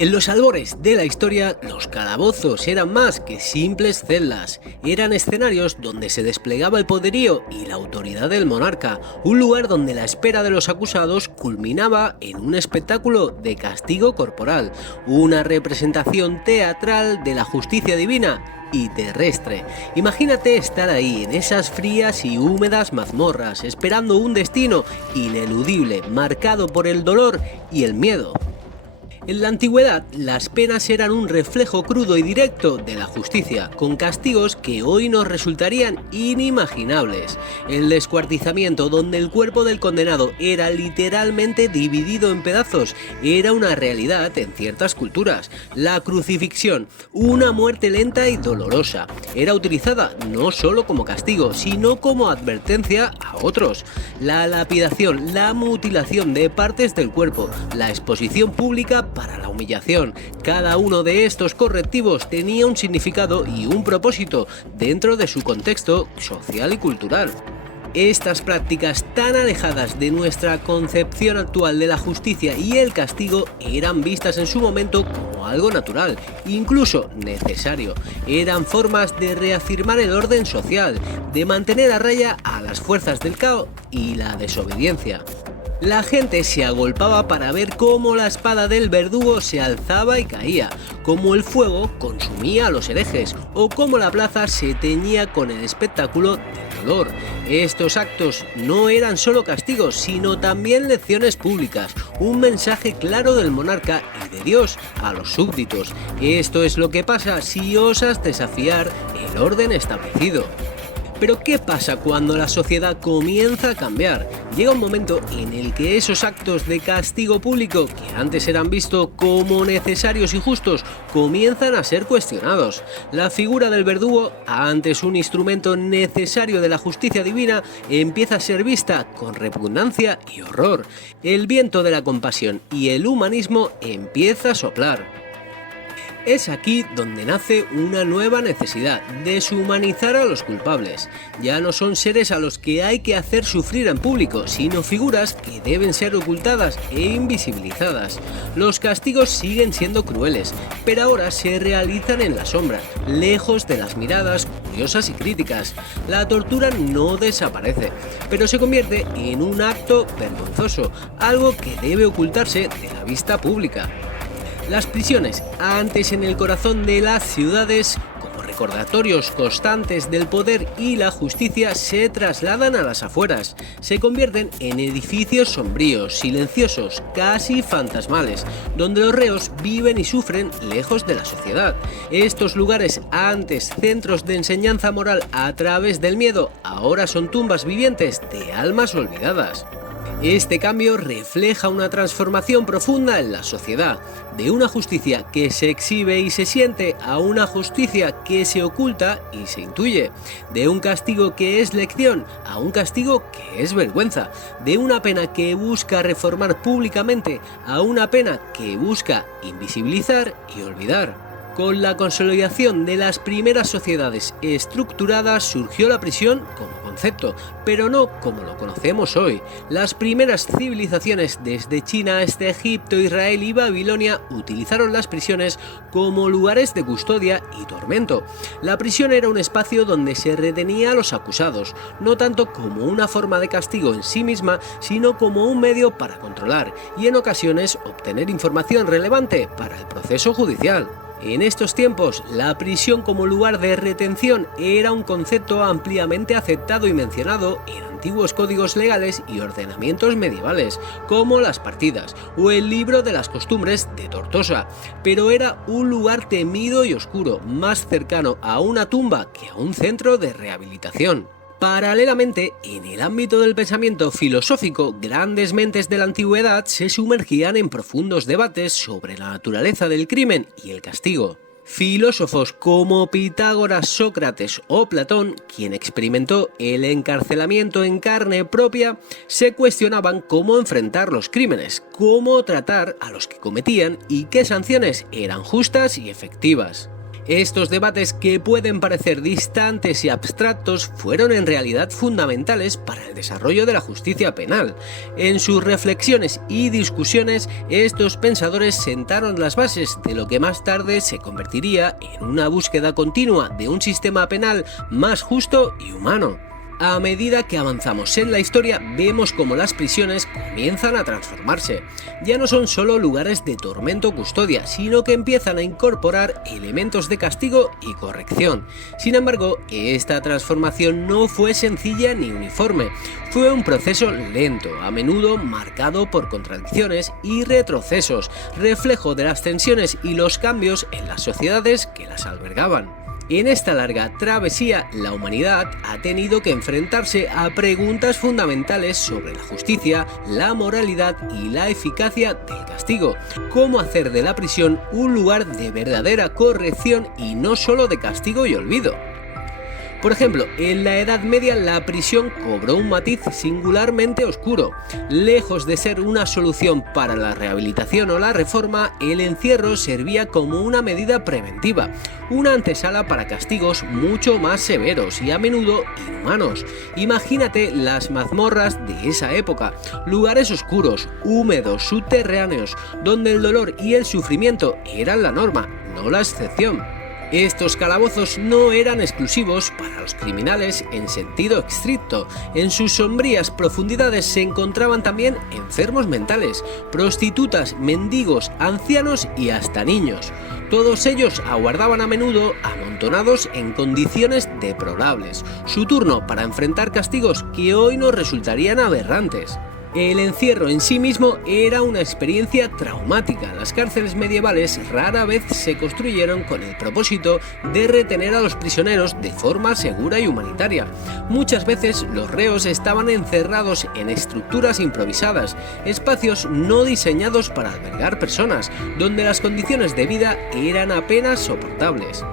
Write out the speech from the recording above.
En los albores de la historia, los calabozos eran más que simples celdas, eran escenarios donde se desplegaba el poderío y la autoridad del monarca, un lugar donde la espera de los acusados culminaba en un espectáculo de castigo corporal, una representación teatral de la justicia divina y terrestre. Imagínate estar ahí, en esas frías y húmedas mazmorras, esperando un destino ineludible, marcado por el dolor y el miedo. En la antigüedad, las penas eran un reflejo crudo y directo de la justicia, con castigos que hoy nos resultarían inimaginables. El descuartizamiento, donde el cuerpo del condenado era literalmente dividido en pedazos, era una realidad en ciertas culturas. La crucifixión, una muerte lenta y dolorosa, era utilizada no solo como castigo, sino como advertencia a otros. La lapidación, la mutilación de partes del cuerpo, la exposición pública para la humillación. Cada uno de estos correctivos tenía un significado y un propósito dentro de su contexto social y cultural. Estas prácticas tan alejadas de nuestra concepción actual de la justicia y el castigo eran vistas en su momento como algo natural, incluso necesario. Eran formas de reafirmar el orden social, de mantener a raya a las fuerzas del caos y la desobediencia. La gente se agolpaba para ver cómo la espada del verdugo se alzaba y caía, cómo el fuego consumía a los herejes o cómo la plaza se teñía con el espectáculo del dolor. Estos actos no eran solo castigos, sino también lecciones públicas, un mensaje claro del monarca y de Dios a los súbditos. Esto es lo que pasa si osas desafiar el orden establecido. Pero ¿qué pasa cuando la sociedad comienza a cambiar? Llega un momento en el que esos actos de castigo público, que antes eran vistos como necesarios y justos, comienzan a ser cuestionados. La figura del verdugo, antes un instrumento necesario de la justicia divina, empieza a ser vista con repugnancia y horror. El viento de la compasión y el humanismo empieza a soplar. Es aquí donde nace una nueva necesidad, deshumanizar a los culpables. Ya no son seres a los que hay que hacer sufrir en público, sino figuras que deben ser ocultadas e invisibilizadas. Los castigos siguen siendo crueles, pero ahora se realizan en la sombra, lejos de las miradas curiosas y críticas. La tortura no desaparece, pero se convierte en un acto vergonzoso, algo que debe ocultarse de la vista pública. Las prisiones, antes en el corazón de las ciudades, como recordatorios constantes del poder y la justicia, se trasladan a las afueras. Se convierten en edificios sombríos, silenciosos, casi fantasmales, donde los reos viven y sufren lejos de la sociedad. Estos lugares, antes centros de enseñanza moral a través del miedo, ahora son tumbas vivientes de almas olvidadas. Este cambio refleja una transformación profunda en la sociedad, de una justicia que se exhibe y se siente a una justicia que se oculta y se intuye, de un castigo que es lección a un castigo que es vergüenza, de una pena que busca reformar públicamente a una pena que busca invisibilizar y olvidar. Con la consolidación de las primeras sociedades estructuradas surgió la prisión como concepto, pero no como lo conocemos hoy. Las primeras civilizaciones desde China hasta Egipto, Israel y Babilonia utilizaron las prisiones como lugares de custodia y tormento. La prisión era un espacio donde se retenía a los acusados, no tanto como una forma de castigo en sí misma, sino como un medio para controlar y en ocasiones obtener información relevante para el proceso judicial. En estos tiempos, la prisión como lugar de retención era un concepto ampliamente aceptado y mencionado en antiguos códigos legales y ordenamientos medievales, como las partidas o el libro de las costumbres de Tortosa, pero era un lugar temido y oscuro, más cercano a una tumba que a un centro de rehabilitación. Paralelamente, en el ámbito del pensamiento filosófico, grandes mentes de la antigüedad se sumergían en profundos debates sobre la naturaleza del crimen y el castigo. Filósofos como Pitágoras, Sócrates o Platón, quien experimentó el encarcelamiento en carne propia, se cuestionaban cómo enfrentar los crímenes, cómo tratar a los que cometían y qué sanciones eran justas y efectivas. Estos debates, que pueden parecer distantes y abstractos, fueron en realidad fundamentales para el desarrollo de la justicia penal. En sus reflexiones y discusiones, estos pensadores sentaron las bases de lo que más tarde se convertiría en una búsqueda continua de un sistema penal más justo y humano. A medida que avanzamos en la historia, vemos cómo las prisiones comienzan a transformarse. Ya no son solo lugares de tormento o custodia, sino que empiezan a incorporar elementos de castigo y corrección. Sin embargo, esta transformación no fue sencilla ni uniforme. Fue un proceso lento, a menudo marcado por contradicciones y retrocesos, reflejo de las tensiones y los cambios en las sociedades que las albergaban. En esta larga travesía, la humanidad ha tenido que enfrentarse a preguntas fundamentales sobre la justicia, la moralidad y la eficacia del castigo. Cómo hacer de la prisión un lugar de verdadera corrección y no solo de castigo y olvido. Por ejemplo, en la Edad Media la prisión cobró un matiz singularmente oscuro. Lejos de ser una solución para la rehabilitación o la reforma, el encierro servía como una medida preventiva, una antesala para castigos mucho más severos y a menudo inhumanos. Imagínate las mazmorras de esa época, lugares oscuros, húmedos, subterráneos, donde el dolor y el sufrimiento eran la norma, no la excepción. Estos calabozos no eran exclusivos para los criminales en sentido estricto. En sus sombrías profundidades se encontraban también enfermos mentales, prostitutas, mendigos, ancianos y hasta niños. Todos ellos aguardaban a menudo amontonados en condiciones deplorables, su turno para enfrentar castigos que hoy nos resultarían aberrantes. El encierro en sí mismo era una experiencia traumática. Las cárceles medievales rara vez se construyeron con el propósito de retener a los prisioneros de forma segura y humanitaria. Muchas veces los reos estaban encerrados en estructuras improvisadas, espacios no diseñados para albergar personas, donde las condiciones de vida eran apenas soportables.